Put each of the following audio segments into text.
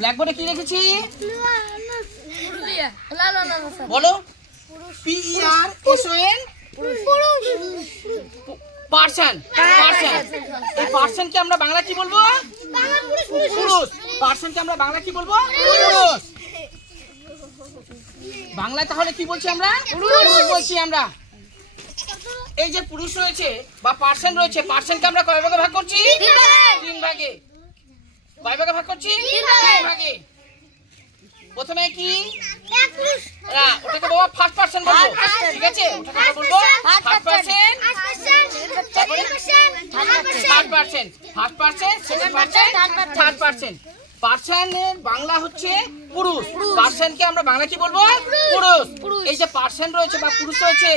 ব্ল্যাকবোর্ডে কি লিখেছি বলো? PERSON person. এই পার্সনকে আমরা বাংলা কি বলবো? পুরুষ। পার্সনকে আমরা বাংলা কি বলবো? পুরুষ। বাংলায় তাহলে কি বলছি আমরা? পুরুষ বলছি আমরা। এই যে পুরুষ রয়েছে বা পার্সন রয়েছে, পার্সনকে আমরা কয় ভাগে ভাগ করছি? 3 ভাগে। কয় ভাগে ভাগ করছি? 3 ভাগে। প্রথমে কি ওটাকে বাবা ফার্স্ট পারসন বলবো, ঠিক আছে? ওটাকে আমরা বলবো ফার্স্ট পারসন, তারপরে third person, first person, second person, third person. পারসনের বাংলা হচ্ছে পুরুষ, পারসনকে আমরা বাংলা কি বলবো? পুরুষ। এই যে পারসন রয়েছে বা পুরুষ রয়েছে,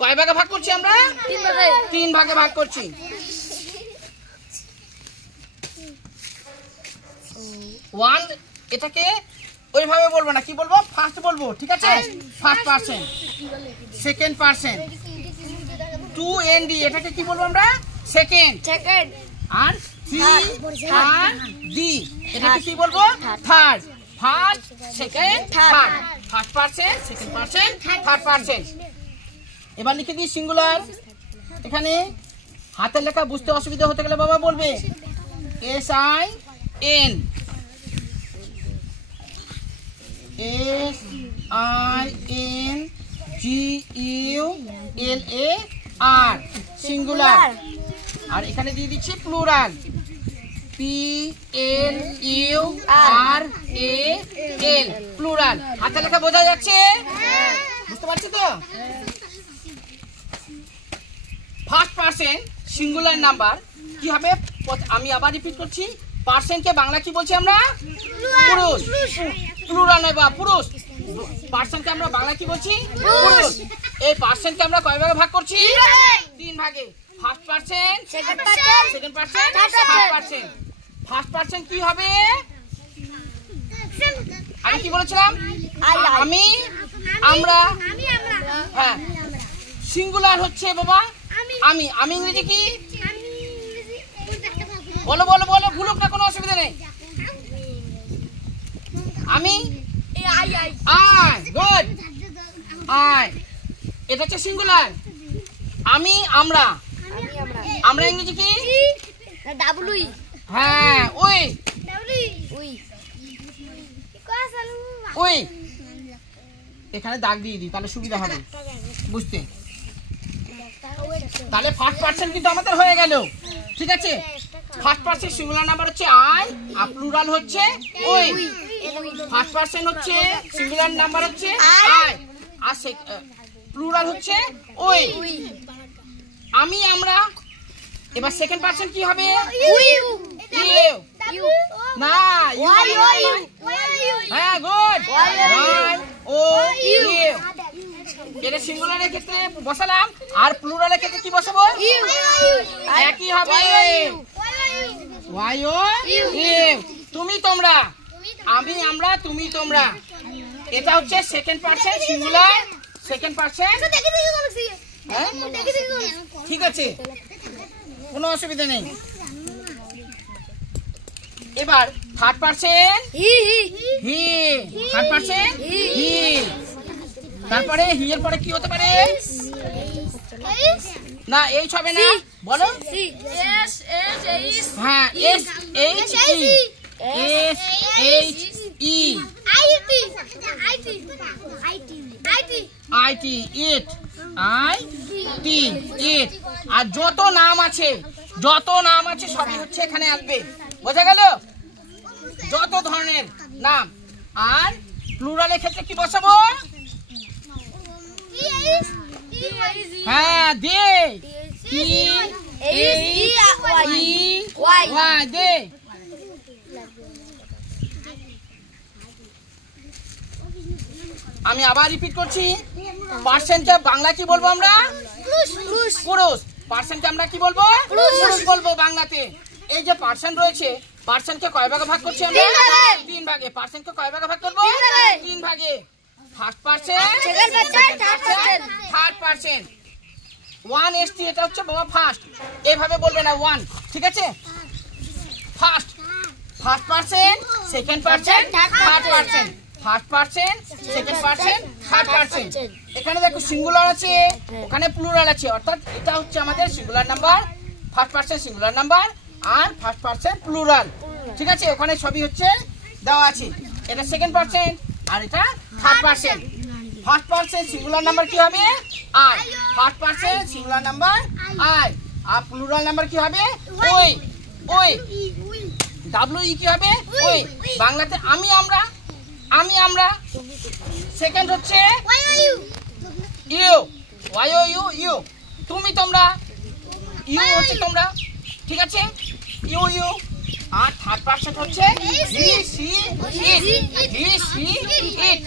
কয় ভাগে ভাগ করছি আমরা? 3 ভাগে ভাগ করছি। ওয়ান, এটাকে ওইভাবে বলবো না, কি বলবো? ফার্স্ট বলবো, ঠিক আছে? First person, second person. 2ND, এটাকে কি বলবো আমরা? সেকেন্ড। আর 3RD, এটাকে কি বলবো? Third. First, second, third. First person, second person, third person. এবার লিখে দিই সিঙ্গুলার। এখানে হাতের লেখা বুঝতে অসুবিধা হতে গেলে বাবা বলবে SIN, SINGULAR, সিঙ্গুলার। আর এখানে দিয়ে দিচ্ছি প্লুরাল, PLURAL, প্লুরাল। হাতের লেখা বোঝা যাচ্ছে? বুঝতে পারছি তো? ফার্স্ট পারসন সিঙ্গুলার নাম্বার কি হবে? আমি আবার রিপিট করছি, পারসনকে বাংলা কি বলছি আমরা? পুরুষ। প্লুরাল নয় বা পুরুষ। পারসনকে আমরা বাংলা কি বলছি? পুরুষ। এই পারসনকে আমরা কয় ভাগে ভাগ করছি? 3 ভাগে। First person, second person, third person. First person কি হবে? আমি কি বলেছিলাম? আমি, আমরা। হ্যাঁ, সিঙ্গুলার হচ্ছে বাবা আমি। আমি ইংরেজি কি বলো? বলো বলো, ভুলুক না, কোনো অসুবিধা নেই। আমি আই, গুড। আই, এটা হচ্ছে সিঙ্গুলার। আমি, আমরা। আমরা ইংরেজি কি? হ্যাঁ, উই। এখানে দাগ দিয়ে দিই, তাহলে সুবিধা হবে বুঝতে। তাহলে ফার্স্ট পারসন কিন্তু আমাদের হয়ে গেল, ঠিক আছে? ফার্স্ট পারসন সিঙ্গুলার নাম্বার হচ্ছে আই, আর প্লুরাল হচ্ছে উই। ফার্স্ট পারসন হচ্ছে সিঙ্গুলার নাম্বার হচ্ছে আই, আর প্লুরাল হচ্ছে উই। আমি, আমরা। এবার সেকেন্ড পারসন কি হবে? ইউ। না, হ্যাঁ, গুড। ইউ। এটা সিঙ্গুলারের ক্ষেত্রে বসালাম, আর প্লুরালের ক্ষেত্রে কি বসাবো? একই হবে। তুমি, তোমরা। আমি, আমরা, তুমি, তোমরা। এটা হচ্ছে second person singular, second person. ঠিক আছে, কোনো অসুবিধা নেই। এবার third person he. Third person he. তারপরে হি এর পরে কি হতে পারে? না, এইচ হবে না, বলো। হ্যাঁ, SHE, IT, ইট, ইট। আর যত নাম আছে সবই হচ্ছে এখানে আসবে, বোঝা গেল? যত ধরনের নাম। আর প্লুরালের ক্ষেত্রে কি বসাবো? হ্যাঁ, দে। দে। আমি আবার রিপিট করছি, পারসনকে বাংলা কি বলবো আমরা? পুরুষ। পারসনকে আমরা কি বলবো? পুরুষ বলবো বাংলাতে। এই যে পারসন রয়েছে, পারসনকে কয় ভাগে ভাগ করছি আমরা? 3 ভাগে। পারসনকে কয় ভাগে ভাগ করবো? 3 ভাগে। First person, second person, third person. One ST এটা হচ্ছে বাবা ফার্স্ট, এভাবে বলবে না ওয়ান, ঠিক আছে? First, first percent, second percent, third percent, first percent, second percent, third percent. এখানে দেখো সিঙ্গুলার আছে, ওখানে প্লুরাল আছে, অর্থাৎ এটা হচ্ছে আমাদের singular number, first percent singular number আর ফার্স্ট পার্সেন্ট প্লুরাল, ঠিক আছে? ওখানে সবই হচ্ছে দেওয়া আছে। এটা সেকেন্ড পার্সেন্ট আর এটা third percent. First percent singular number কি হবে? I. First percent singular number I, আর প্লুরাল নাম্বার কি হবে? ওই। ওই ডাব্লিউ কি হবে? ওই। বাংলাতে আমি, আমরা, আমি, আমরা। সেকেন্ড হচ্ছে you, Y O U, you, তুমি, তোমরা, ইউ হচ্ছে তোমরা, ঠিক আছে? You you. আর থার্ড পার্সেন্ট হচ্ছে he she it, he she it,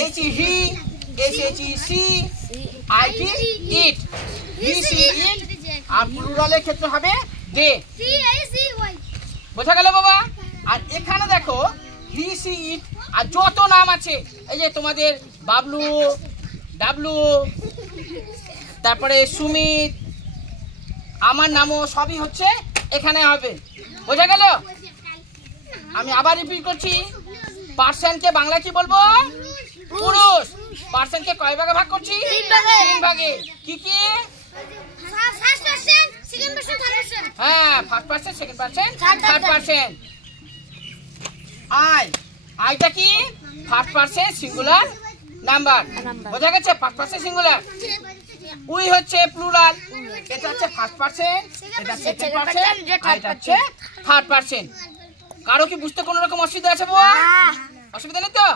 H E he, H H E she, I T it, he she it. আর প্লুরালের ক্ষেত্রে হবে দে। বোঝা গেল বাবা? আর এখানে দেখো হি সি ইট আর যত নাম আছে, এই যে তোমাদের বাবলু, ডাবলু, তারপরে সুমিত, আমার নামও, সবই হচ্ছে এখানে হবে। বোঝা গেল? আমি আবার রিপিট করছি, পার্সেন্টকে বাংলা কি বলবো? পুরুষ। পার্সেন্টকে কয় ভাগে ভাগ করছি? তিন ভাগে। কি কি? হ্যাঁ, first percent, second percent, third percent. I, আইটা কি? First percent singular number. বোঝা গেছে? First percent singular. উই হচ্ছে প্লুরাল, এটা হচ্ছে ফার্স্ট পার্সেন্ট, এটা সেকেন্ড পার্সেন্ট, আর এটা হচ্ছে থার্ড পার্সেন্ট। কারো কি বুঝতে কোনো রকম অসুবিধা আছে বাবা? অসুবিধা নেই তো?